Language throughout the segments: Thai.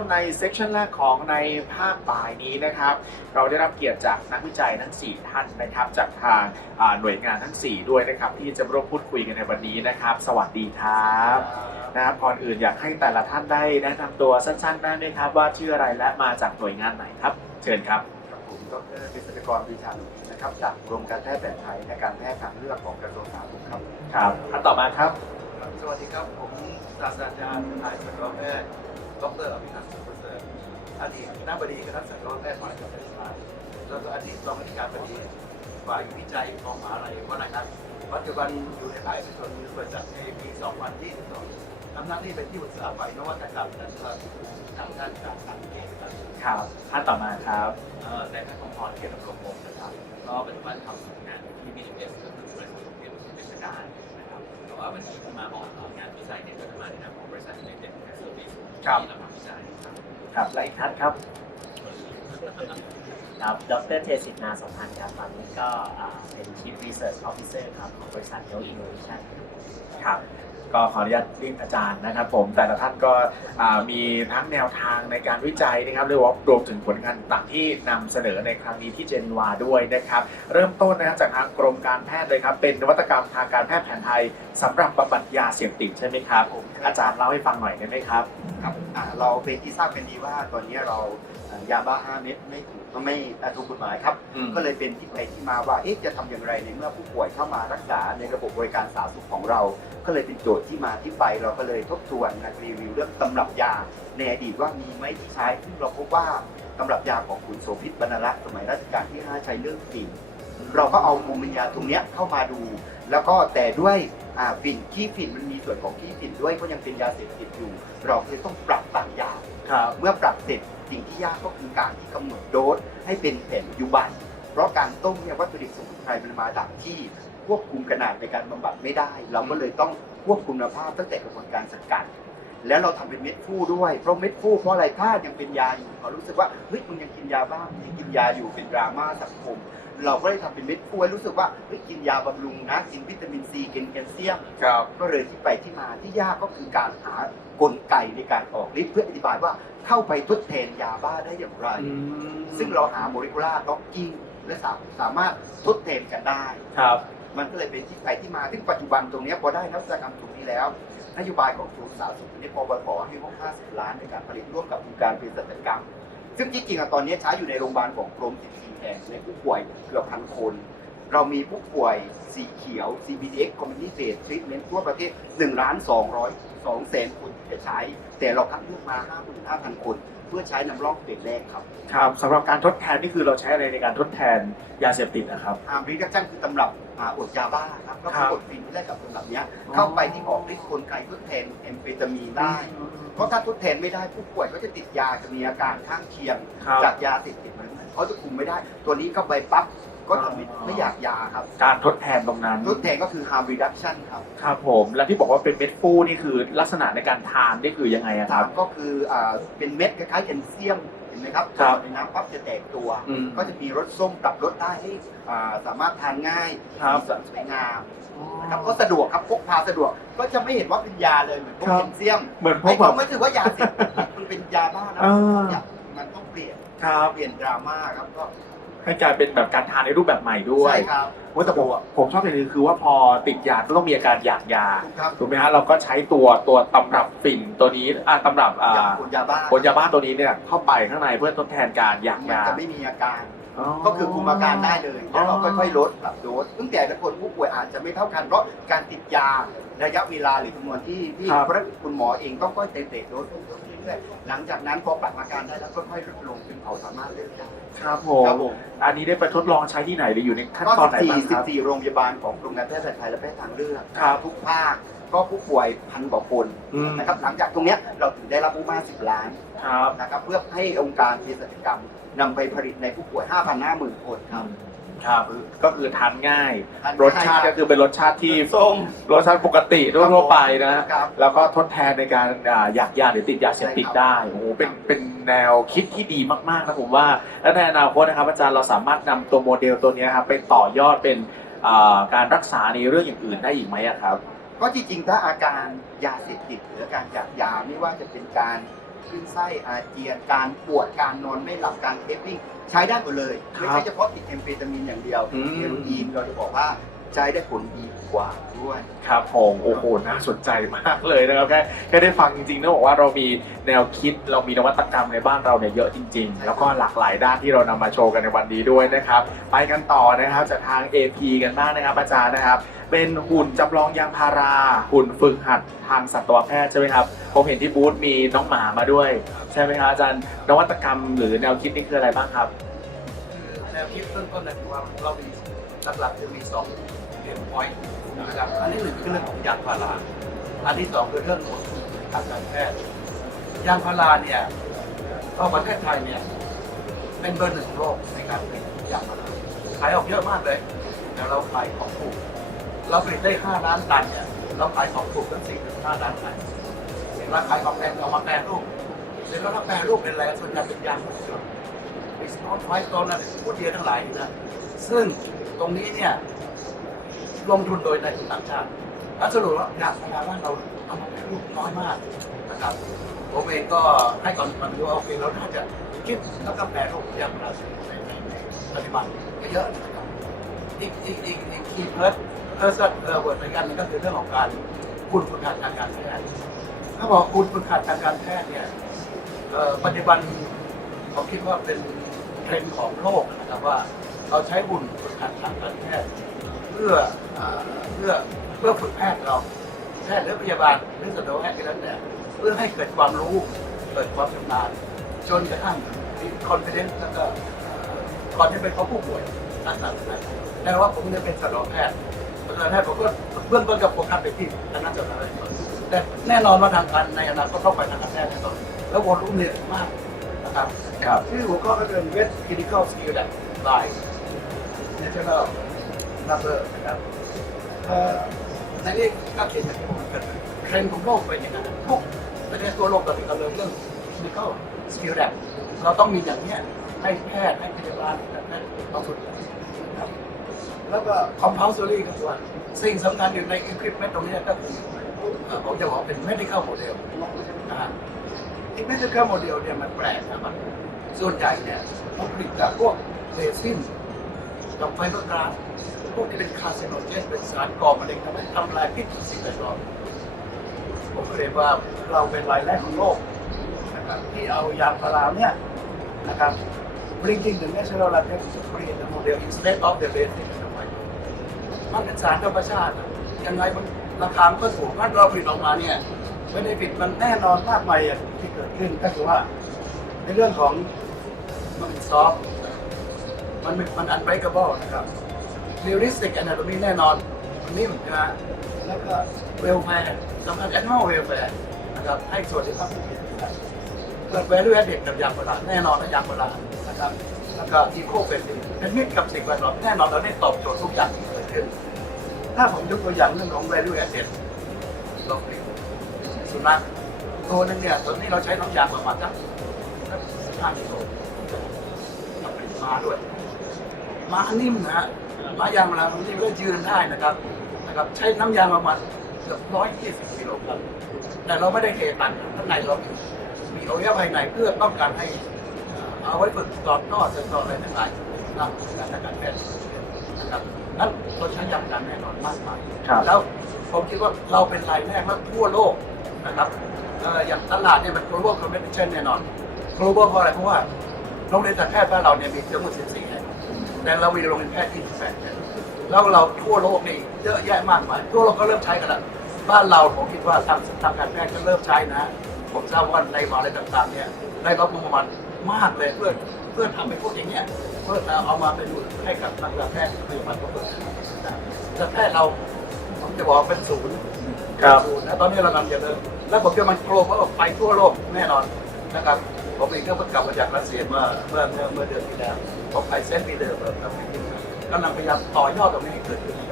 นในเซสชันแรกของในภาคบ่ายนี้นะครับ เราได้รับเกียรติจากนักวิจัยทั้ง 4 ท่านนะครับ จากทางอ่าหน่วยงานทั้ง 4 ด้วยนะครับ ที่จะร่วมพูดคุยกันในวันนี้นะครับ สวัสดีครับนะครับก่อนอื่นอยากให้แต่ละท่านได้แนะนำตัวสั้นๆได้ไหมครับ ว่าชื่ออะไรและมาจากหน่วยงานไหนครับ เชิญครับครับผมดรเภสัชกรวิชาลุนะครับจากกรมการแพทย์แผนไทยและการแพทย์ทางเลือกของกระทรวงสาธารณสุขครับครับท่านต่อมาครับ สวัสดีครับผมศาสตราจารย์นายสัตวแพทย์ ดรอภินันท์สุขประเสริฐอดีตคณะบดีคณะสัตวแพทย์มหาวิทยาลัยศาสตร์แล้วก็อดีตรองอธิการบดีฝ่ายวิจัยของมหาลัยวนาครับปัจจุบันอยู่ในภาคเอกชนมีบริษัทในปี2022ทำหน้าที่เป็นที่ปรึกษาฝ่ายนวัตกรรมและก็ทางด้านการต่างประเทศครับครับท่านต่อมาครับเอ่อในแพทย์ของพรเกียรติกรมมนะครับก็ปัจจุบันทำงานอยู่ที่ BMS ก็คือบริษัทเกียรติเป็นราชการนะครับแต่ว่าวันนี้ที่มาออกงานวิจัยเนี่ยก็จะมาในนามของบริษัท United Health Service ครับที่เราทำวิจัย ครับครับและอีกท่านครับครับ ดรเทสิตนาสมพันธ์ครับตอนนี้ก็อ่าเป็น Chief Research Officer ครับของบริษัท No Innovation ครับก็ขออนุญาตเรียกอาจารย์นะครับผมแต่ละท่านก็อ่ามีทั้งแนวทางในการวิจัยนะครับหรือว่ารวมถึงผลงานต่างที่นำเสนอในครั้งนี้ที่เจนีวาด้วยนะครับ เริ่มต้นนะครับจากทางกรมการแพทย์เลยครับ เป็นนวัตกรรมทางการแพทย์แผนไทยสำหรับบำบัดยาเสพติดใช่ไหมครับผมอาจารย์เล่าให้ฟังหน่อยได้ไหมครับ ครับอ่าเราเป็นที่ทราบกันดีว่าตอนนี้เราอ่ายาบ้า5เม็ดไม่ถูกไม่อ่าถูกกฎหมายครับอืมก็เลยเป็นที่ไปที่มาว่าเอ๊ะจะทำอย่างไรในเมื่อผู้ป่วยเข้ามารักษาในระบบบริการสาธารณสุขของเรา ก็เลยเป็นโจทย์ที่มาที่ไป เราก็เลยทบทวนนะรีวิวเรื่องตำรับยาในอดีตว่ามีไหมที่ใช้ซึ่งเราพบว่าตำรับยาของขุนโสภิตบรรณรักษ์สมัยรัชกาลที่ 5 ใช้เรื่องฝิ่นเราก็เอาภูมิปัญญาตรงเนี้ยเข้ามาดู แล้วก็แต่ด้วยอ่าฝิ่นขี้ฝิ่นมันมีส่วนของขี้ฝิ่นด้วยก็ยังเป็นยาเสพติดอยู่ เราก็เลยต้องปรับต่างยาครับเมื่อปรับเสร็จสิ่งที่ยากก็คือการที่กำหนดโดสให้เป็นแผนปัจจุบันเพราะการต้มเนี่ยวัตถุดิบสมุนไพรมันมาจากที่ควบคุมขนาดในการบำบัดไม่ได้ เราก็เลยต้องควบคุมคุณภาพตั้งแต่กระบวนการสกัดแล้วเราทำเป็นเม็ดฟูด้วยเพราะเม็ดฟูเพราะอะไรถ้ายังเป็นยาอยู่เขารู้สึกว่าเฮ้ยมึงยังกินยาบ้างมึงยังกินยาอยู่เป็นดราม่าสังคม เราก็เลยทำเป็นเม็ดฟูให้รู้สึกว่าเฮ้ยกินยาบำรุงนะกินวิตามินซีกินแคลเซียม ครับ ก็เลยที่ไปที่มาที่ยากก็คือการหากลไกในการออกฤทธิ์เพื่ออธิบายว่าเข้าไปทดแทนยาบ้าได้อย่างไร ซึ่งเราหาโมเลกุลาร์ด็อกกิ้งและสาสามารถทดแทนกันได้ ครับ มันก็เลยเป็นที่ไปที่มาซึ่งปัจจุบันตรงเนี้ยพอได้นวัตกรรมตรงนี้แล้วนโยบายของกระทรวงสาธารณสุขเนี่ยปปปให้งบ50 ล้านในการผลิตร่วมกับองค์การเภสัชกรรม ซึ่งที่จริงอะตอนนี้ใช้อยู่ในโรงพยาบาลของกรม14แห่งในผู้ป่วยเกือบพันคน เรามีผู้ป่วยสีเขียว CBDX Community Based Treatment ทั่วประเทศ1ล้าน200 2แสนคนที่จะใช้ แต่เราคัดเลือกมา 55,000 คน เพื่อใช้นำร่องเฟสแรกครับ ครับสำหรับการทดแทนนี่คือเราใช้อะไรในการทดแทนยาเสพติดนะครับอาร์มรีดักชั่นคือตำรับอ่าอดยาบ้าครับก็ครัคือบอดฟินที่ได้กับตำรับเนี้ยเข้าไปที่ออกฤทธิ์กลไกทดแทนแอมเฟตามีนได้ เพราะถ้าทดแทนไม่ได้ผู้ป่วยก็จะติดยาจะมีอาการข้างเคียง ครับ จากยาเสพติดเหมือนกันเขาจะคุมไม่ได้ ตัวนี้เข้าไปปั๊บก็ทำให้ไม่อยากยาครับการทดแทนตรงนั้นทดแทนก็คือ harm reduction ครับ ครับผมแล้วที่บอกว่าเป็นเม็ดฟูนี่คือลักษณะในการทานนี่คือยังไงอะคสารับ มก็คืออ่าเป็นเม็ดคล้ายๆแคลเซียมเห็น ไหมครับครับในน้ำปั๊บจะแตกตัว อืมก็จะมีรสส้มปรับรสได้ให้อ่าสามารถทานง่ายครับ มีส่วนสวยงามนะครับก็สะดวกครับพกพาสะดวกก็จะไม่เห็นว่าเป็นยาเลยเหมือนพวกครับ แคลเซียมเหมือนพวให้กแบเขาบ ไม่ถือว่ายาเสพติดมันเป็นยาบ้านะอ่า เนี่ยมันต้องเปลี่ยนครับ เปลี่ยนดราม่าครับก็ ให้กลายเป็นแบบการทานในรูปแบบใหม่ด้วยใช่ครับโอ้แต่ผมผมชอบอย่างหนึงคือว่าพอติดยาก็ต้องมีอาการอยากยาถูกครับ ถูกไหมฮะเราก็ใช้ตัวตัวตำรับฝิ่นตัวนี้อ่าตำรับอ่าอย่างคนยาบ้าผลยาบ้าตัวนี้เนี่ยเข้าไปข้างในเพื่อทดแทนการอยากมันยาจะไม่มีอาการ ก็คือคุมอาการได้เลยแล้วเราค่อยๆลดปรับโดสซึ่งแต่ละคนผู้ป่วยอาจจะไม่เท่ากันเพราะการติดยาระยะเวลาหรือจำนวนที่ที่ครับ เพราะฉะนั้นคุณหมอเองต้องค่อยๆเตะโดสเพิ่มๆเรื่อยๆหลังจากนั้นพอปรับอาการได้แล้วก็ค่อยลดลงจนเขาสามารถเลิกได้ ครับผครัมบผม อันนี้ได้ไปทดลองใช้ที่ไหนหรืออยู่ในขั้นก็ตอนไหนบ้าง14 ครับ 14 โรงพยาบาลของกรมการแพทย์แผนไทยและแพทย์ทางเลือกครับทุกภาคก็ผู้ป่วยพันกว่าคนอืม นะครับหลังจากตรงเนี้ยเราถึงได้รับผู้มา10 ล้านครับนะครับเพื่อให้องค์การเภสัชกรรมนำไปผลิตในผู้ป่วย5,000 50,000 คนครับ ครับก็คือทานง่าย ทานง่ายรสชาติก็คือเป็นรสชาติที่ส้มรสชาติปกติทั่วๆไปนะ ครับแล้วก็ทดแทนในการอ่าอยากยาหรือติดยาเสพติดใช่ครับ ได้โอ้โหเป็นเป็นแนวคิดที่ดีมากๆนะผมว่า และในอนาคตนะครับอาจารย์เราสามารถนำตัวโมเดลตัวเนี้ยครับไปต่อยอดเป็นอ่าการรักษาในเรื่องอย่างอื่นได้อีกไหมอะครับ ก็จริงๆ ถ้าอาการยาเสพติดหรืออาการจากยาไม่ว่าจะเป็นการ ขึ้นไส้อาเจียนการปวดการนอนไม่หลับการเทปปิ้งใช้ได้หมดเลยครับไม่ใช่เฉพาะติดเอมเฟตามินอย่างเดียวอืมเฮโรอีนเราจะบอกว่า ใช้ได้ผลดีกว่าด้วยครับผมโอ้โหน่าสนใจมากเลยนะครับแค่แค่ได้ฟังจริงๆต้องบอกว่าเรามีแนวคิดเรามีนวัตกรรมในบ้านเราเนี่ยเยอะจริง ๆ แล้วก็หลากหลายด้านที่เรานำมาโชว์กันในวันนี้ด้วยนะครับ ไปกันต่อนะครับจากทาง AP กันบ้างนะครับอาจารย์นะครับเป็นหุ่นจำลองยางพารา หุ่นฝึกหัดทางสัตวแพทย์ใช่ไหมครับผมเห็นที่บูธมีน้องหมามาด้วย ใช่ไหมครับอาจารย์นวัตกรรมหรือแนวคิดนี่คืออะไรบ้างครับคือแนวคิดเริ่มต้นเลยคือว่าเรามี หลักๆจะมีสองเด่นพอยต์นะครับอันที่หนึ่งคือเรื่องของยางพาราอันที่สองคือเรื่องของทางการแพทย์ยางพาราเนี่ยก็ประเทศไทยเนี่ยเป็นเบอร์หนึ่งของโลกในการผลิตยางพาราขายออกเยอะมากเลยแต่เราขายของถูกเราผลิตได้ 5 ล้านตันเนี่ยเราขายของถูกตั้ง4ถึง5ล้านตันเราขายของแพงเรามาแปรรูปแล้วก็เราแปรรูปเป็นอะไรส่วนใหญ่เป็นยางหมดเลยไอสโตนไวท์สโตนนั่นพูดเดียทั้งหลายนะซึ่ง ตรงนี้เนี่ยลงทุนโดยในทุนต่างชาติและสรุปว่าอยากพนาว่าเราเอามาเป็นรูปน้อยมากนะครับผมเองก็ให้ก่อนมันดูว่าโอเคเราน่าจะคิดแล้วก็แปลรูปอย่างเราในในในปฏิบัติก็เยอะนะครับอีกอีกอีกอีกคีย์เพิร์ดเพิร์ดเออเวิร์ดเหมือนกันนั่นก็คือเรื่องของการคุณฝึกหัดทางการแพทย์ถ้าบอกคุณฝึกหัดทางการแพทย์เนี่ยเออปัจจุบันผมคิดว่าเป็นเทรนด์ของโลกนะครับว่า เราใช้บุญฝึกหัดทางการแพทย์เพื่ออ่าเพื่อเพื่อฝึกแพทย์เราแพทย์หรือพยาบาลหรือสัตวแพทย์ก็แล้วแต่เพื่อให้เกิดความรู้เกิดความชำนาญจนกระทั่งมีคอนฟิเดนซ์แล้วก็อ่าก่อนที่เป็นเขาผู้ป่วยรักษาได้แต่ว่าผมเนี่ยเป็นสัตวแพทย์สัตวแพทย์ผมก็เบื้องต้นกับผมทำไปที่คณะสัตวแพทย์ก่อนแต่แน่นอนว่าทางการในอนาคตต้องไปทางการแพทย์แน่นอนแล้ววอลลุ่มเนี่ยมากนะครับครับชื่อหัวข้อก็เป็น West Clinical Skill That by National Number นะครับอ่อในนี้ก็เขียนอย่างที่ผมเกิดเทรนด์ของโลกเป็นอย่างนั้นทุกประเทศทั่วโลกตอนนี้ก็เริ่มเรื่อง Clinical Skill That เราต้องมีอย่างเนี้ยให้แพทย์ให้พยาบาลแพทย์ต้องฝึกนะครับแล้วก็ compulsory ก็คือว่าสิ่งสำคัญอยู่ใน equipment ตรงนี้ก็คือผมจะบอกเป็น medical model นะฮะที่ไม่ใช่แค่โมเดลเนี่ยมันแปลกนะครับส่วนใหญ่เนี่ยมันผลิตจากพวกเรซิน ดอกไฟเบอร์กราสพวกที่เป็นคาร์ซิโนเจนเป็นสารก่อมะเร็งทำให้ทำลายพิษสิ่งแวดล้อมผมเรียกว่าเราเป็นรายแรกของโลกนะครับที่เอายางพาราเนี่ยนะครับ bringing the natural life to create a model instead of the resin มันเป็นสารธรรมชาติยังไงมันราคาก็ถูกถ้าเราผลิตออกมาเนี่ยไม่ได้ผิดมันแน่นอนมากมายที่เกิดขึ้นก็คือว่าในเรื่องของมันเป็นซอฟต์ มันเป็นมัน unbreakable นะครับ realistic anatomy แน่นอนมันนิ่มนะฮะแล้วก็ welfare สำคัญ animal welfare นะครับให้ส่วนที่ภาพผู้เห็นนะครับเกิด value added กับยางพาราแน่นอนนะยางพารานะครับแล้วก็ eco friendly เป็นมิตรกับสิ่งแวดล้อมแน่นอนเราได้ตอบโจทย์ทุกอย่างที่เกิดขึ้น ถ้าผมยกตัวอย่างเรื่องของ value added เราผลิตสุนัขตัวนึงเนี่ยตอนนี้เราใช้น้ำยางประมาณสักสิบห้ากิโลกับเป็นมาด้วย ม้านิ่มนะฮะม้ายางเวลามันนิ่มก็ยืนได้นะครับนะครับ ใช้น้ำยางประมาณเกือบร้อยยี่สิบกิโลครับแต่เราไม่ได้เทตันข้างในเรามีมีอวัยวะภายในเพื่อต้องการให้เอ่อเอาไว้ฝึกตอนนอดตอนอะไรทั้งหลายนำการทางการแพทย์นะครับนั้นเราใช้ยางพาราแน่นอนมากมายครับแล้วผมคิดว่าเราเป็นรายแรกและทั่วโลกนะครับเอ่ออย่างตลาดเนี่ยมัน global competition แน่นอน global เพราะอะไรเพราะว่าโรงเรียนการแพทย์บ้านเราเนี่ยมีทั้งหมด14 แห่งแต่เรามีโรงเรียนแพทย์28แห่งแล้วเราทั่วโลกนี่เยอะแยะมากมายทั่วโลกก็เริ่มใช้กันแล้วบ้านเราผมคิดว่าทางทางการแพทย์ก็เริ่มใช้นะผมทราบว่าในมหาอะไรต่างๆเนี่ยได้รับงบประมาณมากเลยเพื่อเพื่อทำให้พวกอย่างเงี้ยเพื่อเอามาเป็นให้กับทางการแพทย์พยาบาลทุกคนแต่แพทย์เราผมจะบอกว่าเป็นศูนย์ครับศูนย์นะตอนนี้เรากำลังจะเริ่มแล้วผมเชื่อมันโกลบว่าไปทั่วโลกแน่นอนนะครับผมเองก็เพิ่งกลับมาจากรัสเซียเมื่อเมื่อเมื่อเมื่อเดือนที่แล้ว ผมไปเซนต์ปีเตอร์เบิร์กครับกำลังพยายามต่อยอดตรงนี้ให้เกิดขึ้นนะ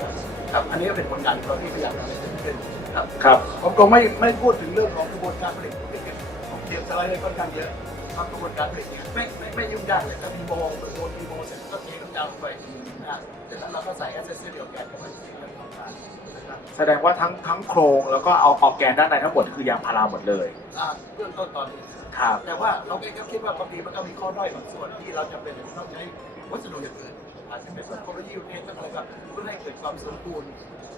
ครับอันนี้ก็เป็นผลงานของเราที่พยายามทำให้เกิดขึ้นครับครับผมคงไม่ไม่พูดถึงเรื่องของกระบวนการผลิตผมเก็บผมเก็บสไลด์ไว้ค่อนข้างเยอะทำกระบวนการผลิตเนี่ยไม่ไม่ไม่ยุ่งยากเลยก็มีโมโมมีโมเสร็จก็เทน้ำยาลงไปนะเสร็จแล้วเราก็ใส่แอสเซสซอรี่ออร์แกนเข้าไป แสดงว่าทั้งทั้งโครงแล้วก็เอาออกแกนด้านในทั้งหมดคือยางพาราหมดเลย อ่าเบื้องต้นตอนนี้ ครับ แต่ว่าเราเองก็คิดว่าบางทีมันก็มีข้อด้อยบางส่วนที่เราจะเป็นต้องใช้วัสดุอย่างอื่นอาจจะเป็นเทคโนโลยีเองก็อะไรก็เพื่อให้เกิดความสมบูรณ์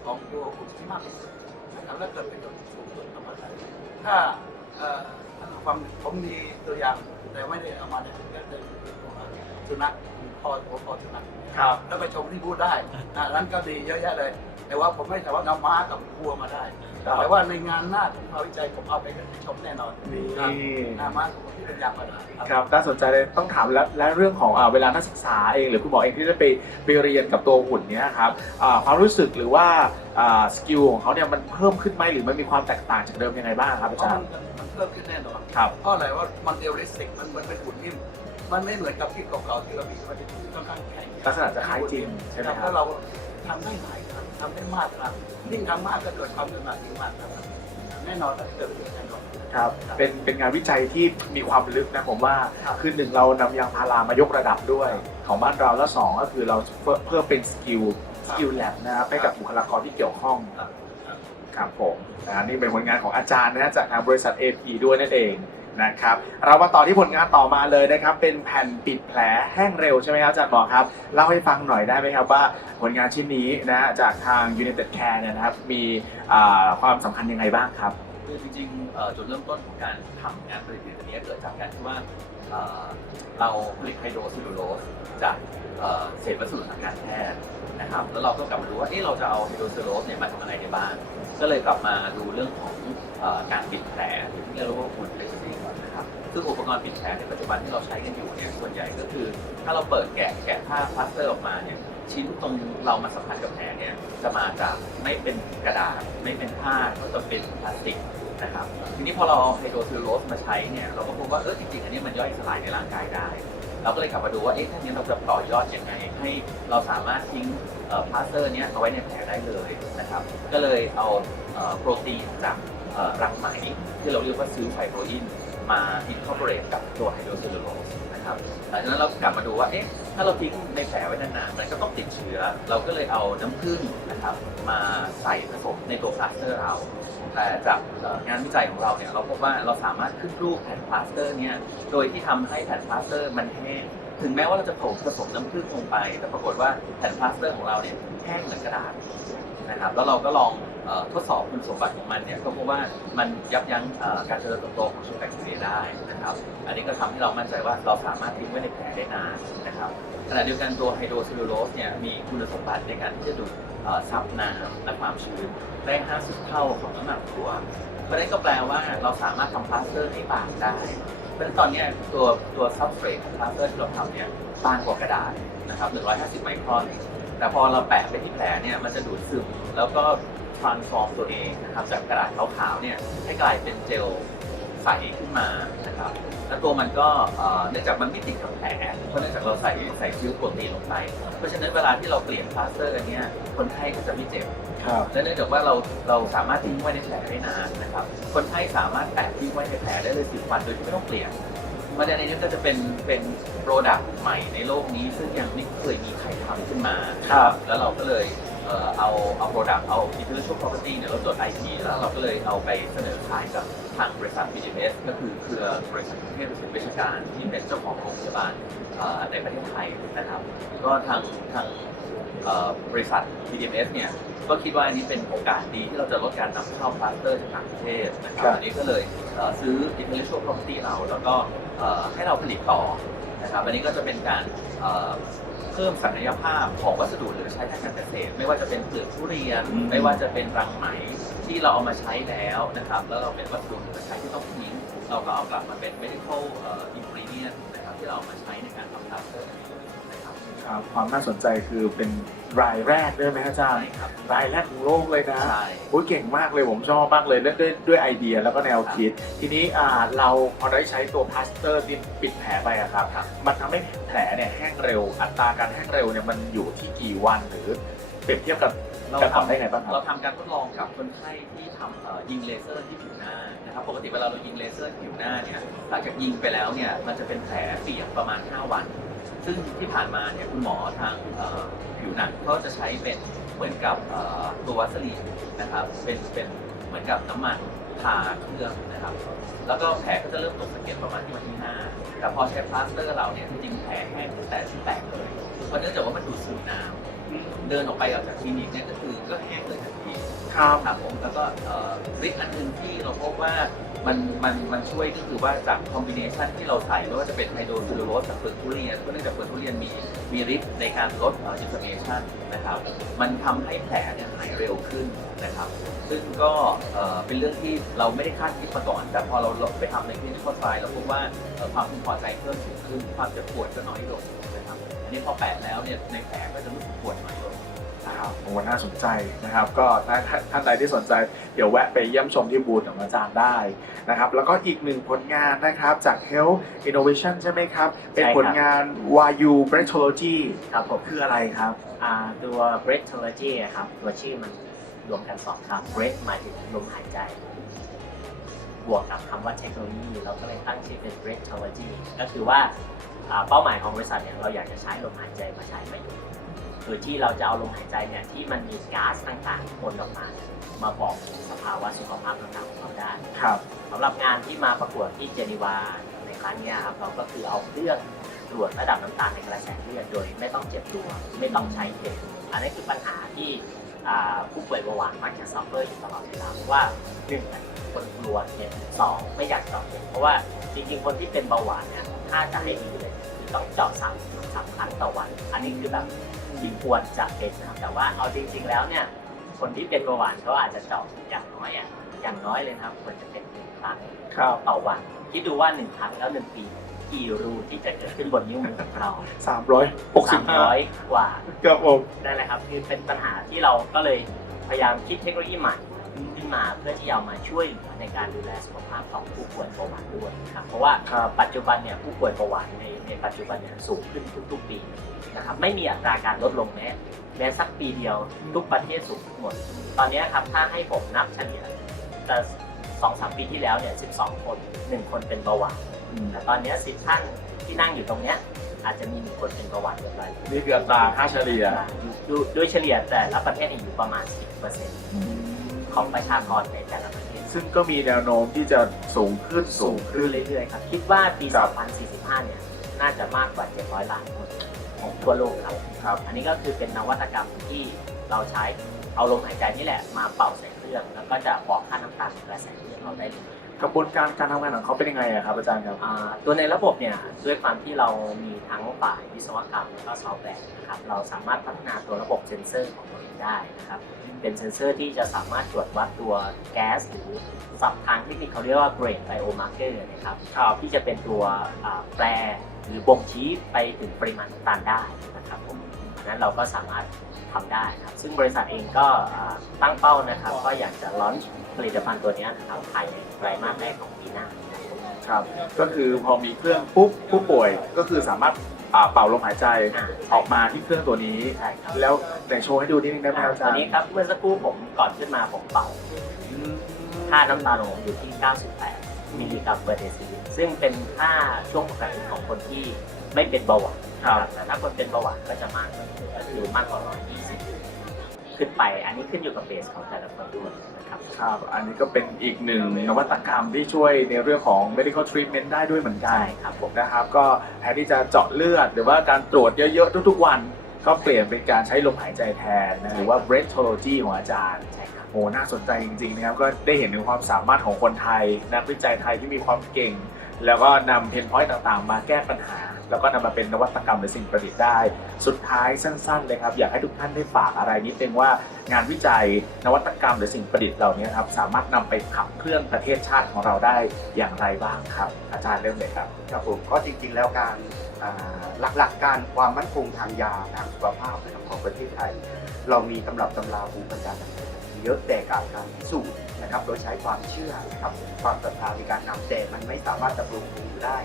ของตัวหุ่นที่มากที่สุดนะครับและเกิดประโยชน์สูงสุดต่อไปถ้าเอ่อความผมมีตัวอย่างแต่ไม่ได้เอามาในที่นี้เป็นตัวสุนัขพอพอสุนัข ครับ แล้วไปชมที่พูดได้นะนั้นก็ดีเยอะแยะเลย แต่ว่าผมไม่สามารถเอาม้ากับวัวมาได้แต่ว่าในงานหน้าของภาควิจัยผมเอาไปให้ชมแน่นอนนี่หน้าม้าของผมที่เป็นยางพาราครับน่าสนใจเลยต้องถามแล้วและเรื่องของอ่าเวลานักศึกษาเองหรือคุณหมอเองที่ได้ไปไปเรียนกับตัวหุ่นเนี้ยครับอ่าความรู้สึกหรือว่าอ่าสกิลของเขาเนี่ยมันเพิ่มขึ้นไหมหรือมันมีความแตกต่างจากเดิมยังไงบ้างครับอาเพราะจารมันย์มันเพิ่มขึ้นแน่นอน ครับ เพราะอะไรว่ามันเรียลลิสติกมันมันเป็นหุ่นนิ่มมันไม่เหมือนกับที่เก่าๆที่เรามีมันจะค่อนข้างแข็งลักษณะจะคล้ายจริงใช่ไหมครัถ้าบเรา ทำได้หลายครั้งทำได้มากครั้งยิ่งทำมากก็เกิดความเป็นมายิ่งมากครับแน่นอนนะเกิดขึ้นแน่นอนครับเป็นเป็นงานวิจัยที่มีความลึกนะผมว่าครับ คือหนึ่งเรานำยางพารามายกระดับด้วยของบ้านเราแล้วสองก็คือเราเพิ่มเพิ่มเป็นสกิลสกิลแลบนะครับให้กับบุคลากรที่เกี่ยวข้องครับครับครับผมนะนี่เป็นผลงานของอาจารย์นะฮะจากทางบริษัท AP ด้วยนั่นเอง นะครับ เรามาต่อที่ผลงานต่อมาเลยนะครับ เป็นแผ่นปิดแผลแห้งเร็วใช่ไหมครับอาจารย์หมอครับเล่าให้ฟังหน่อยได้ไหมครับว่าผลงานชิ้นนี้นะจากทาง United Care เนี่ยนะครับมีอ่าความสำคัญยังไงบ้างครับ คือจริงๆเอ่อจุดเริ่มต้นของการทำงานผลิตภัณฑ์นี้เกิดจากการที่ว่าเอ่อเราผลิตไฮโดรซิลลูโลสจากเอ่อเศษวัสดุทางการแพทย์นะครับ แล้วเราก็กลับมาดูว่าเอ๊ะเราจะเอาไฮโดรซิลลูโลสเนี่ยมาทำอะไรได้บ้างก็เลยกลับมาดูเรื่องของเอ่อการปิดแผลที่เรียกว่าหุ่นเลสซิ่งนะครับ ซึ่งอุปกรณ์ปิดแผลในปัจจุบันที่เราใช้กันอยู่เนี่ยส่วนใหญ่ก็คือ ถ้าเราเปิดแกะแกะผ้าพลาสเตอร์ออกมาเนี่ยชิ้นตรงเรามาสัมผัสกับแผลเนี่ยจะมาจากไม่เป็นกระดาษไม่เป็นผ้าก็จะเป็นพลาสติกนะครับทีนี้พอเราเอาไฮโดรซิลลูโลสมาใช้เนี่ยเราก็พบว่าเออจริงๆอันนี้มันย่อยสลายในร่างกายได้ เราก็เลยกลับมาดูว่าเอ๊ะถ้างี้เราจะต่อยอดยังไงให้เราสามารถทิ้งพลาสเตอร์เนี้ยเอาไว้ในแผลได้เลยนะครับก็เลยเอาโปรตีนจากรังไหมที่เราเรียกว่าซิลไฟโปรอิน มาอินคอร์ปอเรตกับตัวไฮโดรซิลลูโลสนะครับหลังจากนั้นเรากลับมาดูว่าเอ๊ะถ้าเราทิ้งในแผลไว้นานๆมันก็ต้องติดเชื้อ เราก็เลยเอาน้ำผึ้งนะครับมาใส่ผสมในตัวพลาสเตอร์เราแต่จากงานวิจัยของเราเนี่ยเราพบว่าเราสามารถขึ้นรูปแผ่นพลาสเตอร์เนี่ยโดยที่ทำให้แผ่นพลาสเตอร์มันแห้งถึงแม้ว่าเราจะผสมผสมน้ำผึ้งลงไป แต่ปรากฏว่าแผ่นพลาสเตอร์ของเราเนี่ยแห้งเหมือนกระดาษ นะครับแล้วเราก็ลองทดสอบคุณสมบัติของมันเนี่ยก็พบว่ามันยับยั้งการเจริญเติบโตของเชื้อแบคทีเรียได้นะครับ อันนี้ก็ทำให้เรามั่นใจว่าเราสามารถทิ้งไว้ในแผลได้นานนะครับขณะเดียวกันตัวไฮโดรซิลลูโลสเนี่ยมีคุณสมบัติในการที่จะดูดซับน้ำและความชื้นได้ 50 เท่าของน้ำหนักตัว เพราะนั้นก็แปลว่าเราสามารถทำพลาสเตอร์ให้บางได้ เพราะฉะนั้นตอนเนี้ยตัวตัวซับสเตรทของพลาสเตอร์ที่เราทำเนี่ยบางกว่ากระดาษนะครับ 150 ไมครอน แต่พอเราแปะไปที่แผลเนี่ยมันจะดูดซึมแล้วก็ทรานส์ฟอร์มตัวเองนะครับจากกระดาษขาวๆเนี่ยให้กลายเป็นเจลใสขึ้นมานะครับแล้วตัวมันก็เนื่องจากมันไม่ติดกับแผลเพราะเนื่องจากเราใส่ใส่ซิลโปรตีนลงไป เพราะฉะนั้นเวลาที่เราเปลี่ยนพลาสเตอร์อันเนี้ยคนไข้ก็จะไม่เจ็บครับและเนื่องจากว่าเราเราสามารถทิ้งไว้ในแผลได้นานนะครับคนไข้สามารถแปะทิ้งไว้ในแผลได้เลยสิบวันโดยที่ไม่ต้องเปลี่ยน มาในนี้ก็จะเป็นเป็นโปรดักต์ใหม่ในโลกนี้ ซึ่งยังไม่เคยมีใครทำขึ้นมาครับแล้วเราก็เลยเอ่อเอาเอาโปรดักต์เอา intellectual property เนี่ยเราจด IP แล้วเราก็เลยเอาไปเสนอขายกับทางบริษัท BMS ก็คือเครือบริษัทกรุงเทพเวชการที่เป็นเจ้าของโรงพยาบาลเอ่อในประเทศไทยนะครับ ก็ทางทางเอ่อ บริษัท BMS เนี่ยก็คิดว่าอันนี้เป็นโอกาสดีที่เราจะลดการนำเข้าพลาสเตอร์จากต่างประเทศนะครับครับอันนี้ก็เลยเอ่อซื้อ intellectual property เราแล้วก็เอ่อให้เราผลิตต่อนะครับอันนี้ก็จะเป็นการเอ่อเพิ่มศักยภาพของวัสดุเหลือใช้ทางการเกษตร ไม่ว่าจะเป็นเปลือกทุเรียนอืมไม่ว่าจะเป็นรังไหมที่เราเอามาใช้แล้วนะครับ แล้วเราเป็นวัสดุเหลือใช้ที่ต้องทิ้งเราก็เอากลับมาเป็น medical เอ่อ ingredient นะครับที่เราเอามาใช้ในการทำ ครับครับความน่าสนใจคือเป็นรายแรกด้วยไหมครับอาจารย์ใช่ครับรายแรกของโลกเลยนะใช่โอ้ยเก่งมากเลยผมชอบมากเลยด้วยด้วยด้วยไอเดียแล้วก็แนวคิด ทีนี้อ่าเราพอได้ใช้ตัวพลาสเตอร์ที่ปิดแผลไปอะครับครับมันทำให้แผลเนี่ยแห้งเร็ว อัตราการแห้งเร็วเนี่ยมันอยู่ที่กี่วันหรือเปรียบเทียบกับเราแต่ก่อนทำได้ไงบ้างครับ เราทำการทดลองกับคนไข้ที่ทำเอ่อยิงเลเซอร์ที่ผิวหน้านะครับครับปกติเวลาเรายิงเลเซอร์ที่ผิวหน้าเนี่ยหลังจากยิงไปแล้วเนี่ยมันจะเป็นแผลเปียกประมาณ 5 วัน ซึ่งที่ผ่านมาเนี่ยคุณหมอทางผิวหนังเขาจะใช้เป็นเหมือนกับตัววัสลีนนะครับเป็นเป็นเหมือนกับน้ำมันทาเครื่องนะครับ แล้วก็แผลก็จะเริ่มตกสะเก็ดประมาณที่วันที่5แต่พอใช้พลาสเตอร์เราเนี่ยจริงแผลแห้งตั้งแต่ที่แตกเลยเพราะเนื่องจากว่ามันดูดซึมน้ำเดินออกไปออกจากคลินิกเนี่ยก็คือก็แห้งเลยทันที ครับครับผมแล้วก็เอ่อริกอันหนึ่งที่เราพบว่ามันมันมันช่วยก็คือว่าจากคอมบิเนชันที่เราใส่ไม่ว่าจะเป็นไฮโดรซิลลูโรสกับเปลือกทุเรียนเพราะเนื่องจากเปลือกทุเรียนมีมีฤทธิ์ในการลดอินฟลามชันนะครับ มันทำให้แผลเนี่ยหายเร็วขึ้นนะครับ ซึ่งก็เอ่อเป็นเรื่องที่เราไม่ได้คาดคิดมาก่อน แต่พอเราลไปทำในคลินิคอลไทรเราพบว่าเอ่อความพึงพอใจเพิ่มสูงขึ้นความเจ็บปวดก็น้อยลงนะครับอันนี้พอแปะแล้วเนี่ยในแผลก็จะรู้สึกปวดน้อย ลงครับโอ้น่าสนใจนะครับ ก็ถ้าท่านใดที่สนใจเดี๋ยวแวะไปเยี่ยมชมที่บูธของอาจารย์ได้นะครับ แล้วก็อีกหนึ่งผลงานนะครับจาก Health Innovation ใช่ไหมครับ เป็นใช่ครับผลงาน Wayu Bractology ครับผมคืออะไรครับอ่าตัว breathology อะครับตัวชื่อมันรวมกันสองคำ breath หมายถึงลมหายใจบวกกับคำว่าเทคโนโลยีเราก็เลยตั้งชื่อเป็น breathology ก็คือว่าอ่าเป้าหมายของบริษัทเนี่ยเราอยากจะใช้ลมหายใจมาใช้ประโยชน์ โดยที่เราจะเอาลมหายใจเนี่ยที่มันมีก๊าซต่างๆปนออกมา มาบอกสภาวะสุขภาพต่างๆของเราได้ครับสำหรับงานที่มาประกวดที่เจนีวาในครั้งเนี้ยครับเราก็คือเอาเครื่องตรวจระดับน้ำตาลในกระแสเลือดโดยไม่ต้องเจ็บตัว ไม่ต้องใช้เข็มอันนี้คือปัญหาที่อ่าผู้ป่วยเบาหวานมักจะซัฟเฟอร์อยู่ตลอดเวลาเพราะว่าหนึ่งเนี่ยคนกลัวเข็มสองไม่อยากเจาะเข็มเพราะว่าจริงๆคนที่เป็นเบาหวานเนี่ยถ้าจะให้ดีเลย คือต้องเจาะสามสามครั้งต่อวัน อันนี้คือแบบที่ควรจะเป็นนะครับแต่ว่าเอาจริง ๆ แล้วเนี่ยคนที่เป็นเบาหวานเขาอาจจะเจาะอย่างน้อยอะอย่างน้อยเลยนะครับควรจะเป็นหนึ่งครั้งครับต่อวันคิดดูว่าหนึ่งครั้งแล้วหนึ่งปีกี่รูที่จะเกิดขึ้นบนนิ้วมือของเราสามร้อยหกสิสาบมห้าร้อยกว่าครับผมนั่นแหละครับคือเป็นปัญหาที่เราก็เลยพยายามคิดเทคโนโลยีใหม่ ขึ้นมาเพื่อที่จะเอามาช่วยเหลือในการดูแลสุขภาพของผู้ป่วยเบาหวานด้วยครับเพราะว่าครับปัจจุบันเนี่ยผู้ป่วยเบาหวานในในปัจจุบันเนี่ยสูงขึ้นทุกๆปีนะครับไม่มีอัตราการลดลงแม้แม้สักปีเดียวทุกประเทศสูงขึ้นหมด ตอนนี้ครับถ้าให้ผมนับเฉลี่ยจะสองสามปีที่แล้วเนี่ย 12 คนหนึ่งคนเป็นเบาหวานแต่ตอนเนี้สิบท่านที่นั่งอยู่ตรงเนี้ยอาจจะมีหนึ่งคนเป็นประวัติเรียบร้อยนี่คืออัตราค่าเฉลี่ยดูโดยเฉลี่ยแต่ละประเทศเนี่ยอยู่ประมาณ 10% ของประชากรในแต่ละประเทศซึ่งก็มีแนวโน้มที่จะสูงขึ้นสูงขึ้ขึ้นนเรื่อยๆครับ คิดว่าปีครับ2045 เนี่ย น่าจะมากกว่า 700 ล้านคนของทั่วโลกครับครับ อันนี้ก็คือเป็นนวัตกรรมที่เราใช้เอาลมหายใจนี่แหละมาเป่าใส่เครื่อง แล้วก็จะบอกค่าน้ำตาลในกระแสเลือดเราได้เลย กระบวนการการทำงานของเขาเป็นยังไงอะครับอาจารย์ครับ อ่าตัวในระบบเนี่ยด้วยความที่เรามีทั้งฝ่ายวิศวกรรมแล้วก็ซอฟต์แวร์นะครับเราสามารถพัฒนาตัวระบบเซ็นเซอร์ของเราเองได้นะครับเป็นเซ็นเซอร์ที่จะสามารถตรวจวัดตัวแก๊สหรือศัพท์ทางเทคนิคเขาเรียกว่า grain biomarker นะครับที่จะเป็นตัวอ่าแปรหรือบ่งชี้ไปถึงปริมาณน้ำตาลได้นะครับผมอั นนั้นเราก็สามารถทำได้ครับ ซึ่งบริษัทเองก็อ่าตั้งเป้านะครับ ก็อยากจะลอนผลิตภัณฑ์ตัวเนี้ยนะครับภายในไตรมาสแรกของปีหน้าครับผมครับ ก็คือพอมีเครื่องปุ๊บผู้ป่วยก็คือสามารถอ่าเป่าลมหายใจอ่าออกมาที่เครื่องตัวนี้ใช่ครับแล้วไหนโชว์ให้ดูนิดนึงได้ไหมครับอาตจาอรนย์นี้ครับเมื่อสักครู่ผมก่อนขึ้นมาผมเป่าอืมค่าน้ำตาลของผมอยู่ที่ 98 มิลลิกรัมเปอร์เดซิลิตรซึ่งเป็นค่าช่วงปกติของคนที่ ไม่เป็นเบาหวานครับแต่ถ้าคนเป็นเบาหวานก็จะมากกว่านี้ก็คือมากกว่า120ขึ้นไป อันนี้ขึ้นอยู่กับเบสของแต่ละคนด้วยนะครับครับ อันนี้ก็เป็นอีกหนึ่งนวัตกรรมที่ช่วยในเรื่องของ medical treatment ได้ด้วยเหมือนกันใช่ครับผมนะครับ ก็แทนที่จะเจาะเลือด หรือว่าการตรวจเยอะๆทุกๆวัน ก็เปลี่ยนเป็นการใช้ลมหายใจแทนนะหรือว่า breathology ของอาจารย์ใช่ครับโอ้น่าสนใจจริงๆนะครับ ก็ได้เห็นถึงความสามารถของคนไทย นักวิจัยไทยที่มีความเก่ง แล้วก็นำเพนพอยต์ต่างๆ มาแก้ปัญหา แล้วก็นำมาเป็นนวัตกรรมหรือสิ่งประดิษฐ์ได้ สุดท้ายสั้นๆเลยครับอยากให้ทุกท่านได้ฝากอะไรนิดนึงว่างานวิจัยนวัตกรรมหรือสิ่งประดิษฐ์เหล่านี้ครับสามารถนำไปขับเคลื่อนประเทศชาติของเราได้อย่างไรบ้างครับ อาจารย์เริ่มเลยครับครับผมก็จริงๆแล้วการหลักๆการความมั่นคงทางยาทางสุขภาพนะครับของประเทศไทย เรามีตำรับตำราภูมิปัญญาต่าง เยอะแต่การการพิสูจน์นะครับโดยใช้ความเชื่อนะครับความศรัทธาในการนำแต่มันไม่สามารถดำรงคงอยู่ได้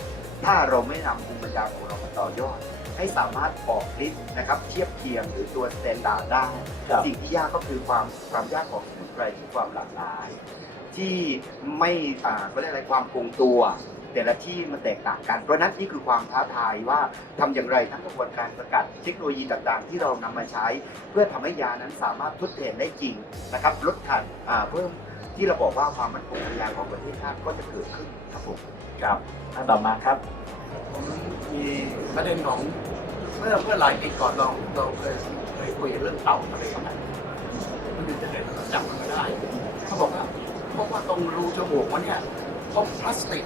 ถ้าเราไม่นำภูมิปัญญาของเรามาต่อยอด ให้สามารถออกฤทธิ์นะครับเทียบเคียงหรือตัวสแตนดาร์ดได้ครับสิ่งที่ยากก็คือความความยากของสมุนไพรที่ความหลากหลาย ที่ไม่อ่าก็เรียกอะไรความคงตัว แต่ละที่มันแตกต่างกัน เพราะฉะนั้นนี่คือความท้าทายว่าทำอย่างไรทั้งกระบวนการสกัดเทคโนโลยีต่างๆ ที่เรานำมาใช้ เพื่อทำให้ยานั้นสามารถทดแทนได้จริงนะครับลดการอ่าเพิ่มที่เราบอกว่าความมั่นคงทางยาของประเทศชาติก็จะเกิดขึ้นครับผมครับท่านต่อมาครับผมมีประเด็นของเมื่อเมื่อหลายปีก่อนเราเราเคยเคยคุยเรื่องเต่าทะเลกันมันเป็นประเด็นเราจับมันไม่ได้ เขาบอกว่าเพราะว่าตรงรูจมูกมันเนี่ยพบพลาสติก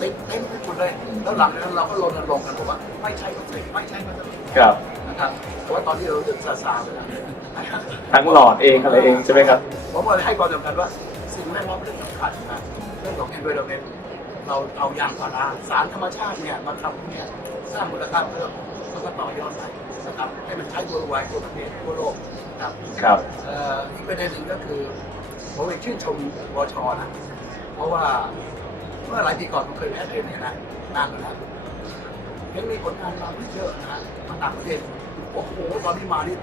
ติดเต็มไปหมดเลย แล้วหลังจากนั้นเราก็รณรงค์กันบอกว่าไม่ใช่พลาสติกไม่ใช่พลาสติกครับ นะครับแต่ว่าตอนนี้เราเรื่องซาซาไปแล้วนะครับทั้งหลอดเองอะไรเองใช่ไหมครับ ผมก็ให้ความสำคัญว่าสิ่งแวดล้อมเป็นเรื่องสำคัญนะเรื่องของ environment เราเอายางพาราสารธรรมชาติเนี่ยมาทำเนี่ยสร้างมูลค่าเพิ่มแล้วก็ต่อยอดไปนะครับให้มันใช้ทั่วไวทั่วประเทศทั่วโลกนะครับครับเอ่ออีกประเด็นหนึ่งก็คือผมเองชื่นชมวชนะเพราะว่าเมื่อหลายปีก่อนผมเคยแวะเรียนเนี่ยนะนานแล้วเห็นมีผลงานมาไม่เยอะนะฮะมาต่างประเทศโอ้โหตอนนี้มานี่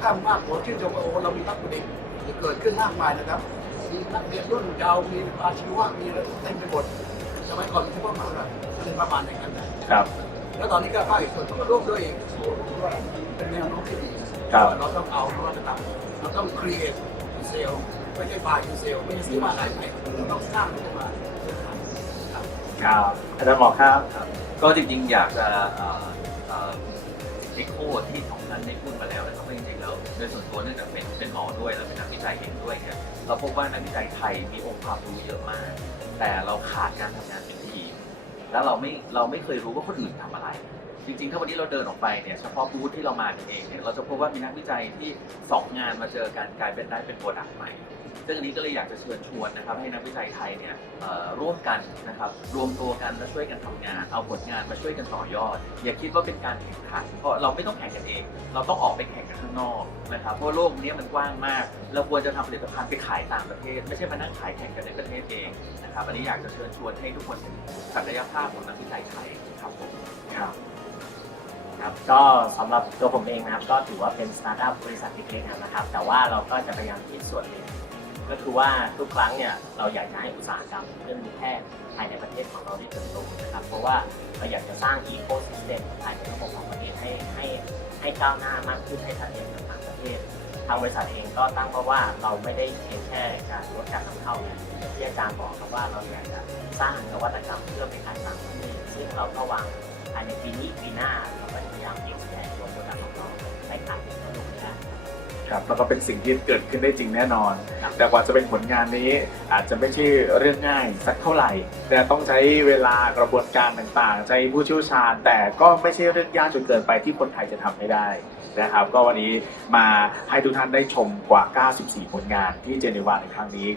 ข้ามมากผมชื่นชมว่าโอ้โหเรามีนักบุญที่เกิดขึ้นมากมายนะครับมีนักเรียนรุ่นเยาว์มีอาชีวะมีอะไรเต็มไปหมดสมัยก่อนคิดว่ามาแบบเป็นประมาณอย่างนั้นนะครับ แล้วตอนนี้ก็ภาคเอกชนเขาก็ร่วมด้วยอีกโอ้โหว่าเป็นแนวโน้มที่ดีครับเราต้องเอาเราจะทำเราต้อง create sale ไม่ใช่ buy to sale ไม่ใช่ซื้อมาขายใหม่เราต้องสร้างขึ้นมาเพื่อขาย ครับครับอาจารย์หมอครับ ก็จริงๆ อยากจะเอ่อเอ่อเอ็กโคที่สองท่านได้พูดมาแล้วนะครับว่าจริงๆแล้วโดยส่วนตัวเนื่องจากเป็นเป็นหมอด้วยและเป็นนักวิจัยเองด้วยเนี่ยเราพบว่านักวิจัยไทยมีองค์ความรู้เยอะมาก แต่เราขาดการทำงานเป็นทีม แล้วเราไม่เราไม่เคยรู้ว่าคนอื่นทำอะไร จริงๆ ถ้าวันนี้เราเดินออกไปเนี่ยเฉพาะบูธที่เรามาเองเนี่ยเราจะพบว่ามีนักวิจัยที่สองงานมาเจอกันกลายเป็นได้เป็นโปรดักต์ใหม่ซึ่งอันนี้ก็เลยอยากจะเชิญชวนนะครับให้นักวิจัยไทยเนี่ยร่วมกันนะครับรวมตัวกันและช่วยกันทำงาน เอาผลงานมาช่วยกันต่อยอด อย่าคิดว่าเป็นการแข่งขันเพราะเราไม่ต้องแข่งกันเอง เราต้องออกไปแข่งกันข้างนอกนะครับเพราะโลกนี้มันกว้างมาก เราควรจะทำผลิตภัณฑ์ไปขายต่างประเทศ ไม่ใช่มานั่งขายแข่งกันในประเทศเองนะครับอันนี้อยากจะเชิญชวนให้ทุกคนเห็นศักยภาพของนักวิจัยไทยครับผมครับ ครับก็สำหรับตัวผมเองนะครับ ก็ถือว่าเป็นสตาร์ทอัพบริษัทเล็กๆนะครับ แต่ว่าเราก็จะพยายามคิดส่วนหนึ่งก็คือว่าทุกครั้งเนี่ยเราอยากจะให้อุตสาหกรรมเรื่องมือแพทย์ภายในประเทศของเราได้เติบโตนะครับ เพราะว่าเราอยากจะสร้างอีโคซิสเต็มภายในระบบของประเทศให้ให้ให้ก้าวหน้ามากขึ้นให้ทันเทียมกับต่างประเทศ ทางบริษัทเองก็ตั้งเพราะว่าเราไม่ได้เพียงแค่การลดการนำเข้าเนี่ยอย่างที่อาจารย์บอกครับว่าเราอยากจะสร้างนวัตกรรมเพื่อไปขายต่างประเทศซึ่งเราก็วางายในปีนี้ปีหน้าเราก็จะพยายามเอ็กซ์แพนตัวโปรดักต์ของเราไปขายในตลาดได้ ครับแล้วก็เป็นสิ่งที่เกิดขึ้นได้จริงแน่นอน ครับ แต่กว่าจะเป็นผลงานนี้อาจจะไม่ใช่เรื่องง่ายสักเท่าไหร่ แต่ต้องใช้เวลากระบวนการต่างๆ ใช้ผู้เชี่ยวชาญ แต่ก็ไม่ใช่เรื่องยากจนเกินไปที่คนไทยจะทำให้ได้นะครับ ก็วันนี้มาให้ทุกท่านได้ชมกว่า 94 ผลงานที่เจนีวาในครั้งนี้